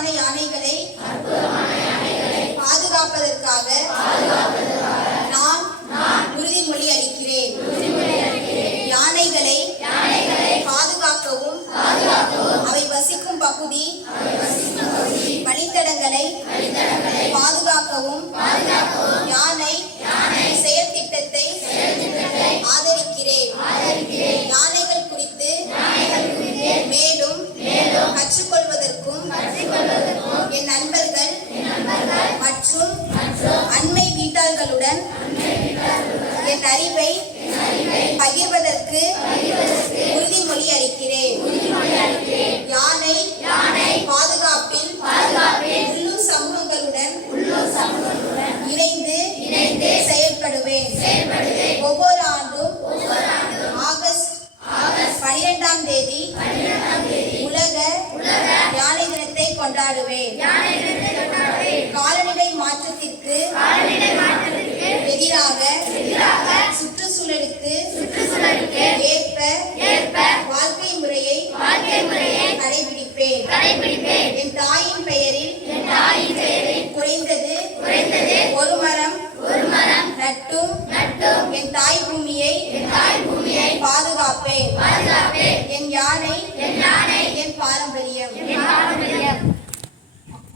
அற்புதமான யானைகளை பாதுகாப்பதற்காக நான் உறுதிமொழி அளிக்கிறேன். யானைகளை பாதுகாக்கவும் அவை வசிக்கும் பகுதி வழித்தடங்களை பாதுகாக்கவும் நண்பர்கள் மற்றும் அண்மை வீட்டார்களுடன் என் அறிவை பகிர்வதற்கு கொண்டாடுவேன். காலநிலை மாற்றத்திற்கு எதிராக சுற்றுச்சூழலுக்கு ஏற்ப வாழ்க்கை முறையை கடைபிடிப்பேன். என் தாயின் பெயரில்